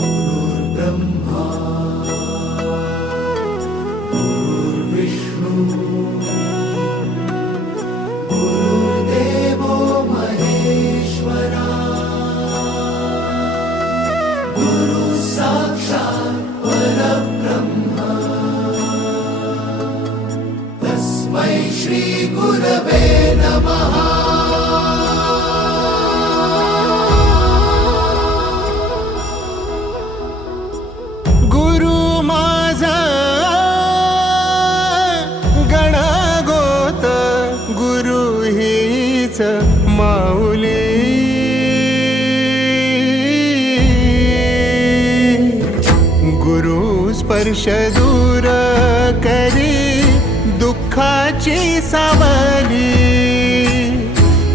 गुरुर्ब्रह्मा स्पर्श दूर करी दुःखाची सावली.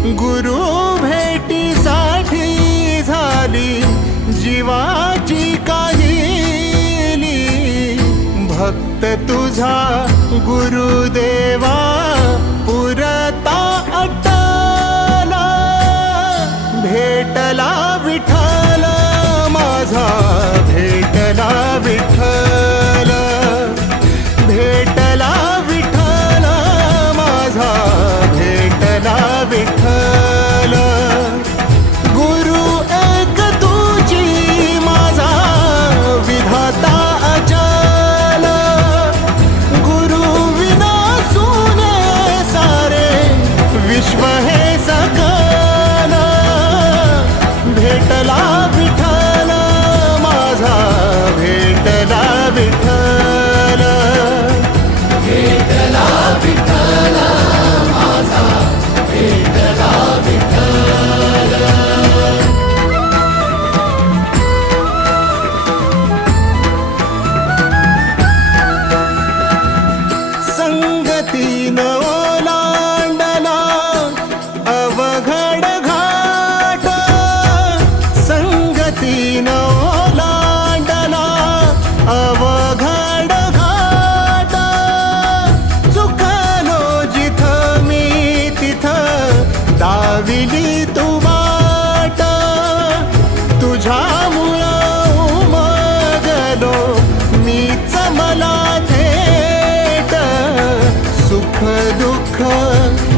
गुरु भेटीसाठी झाली जीवाची काहिली. भक्त तुझा गुरुदेवा पुरता अटला. भेटला भेटला विठ्ठल माझा भेटला विठ्ठल. संगतीन ओलांडला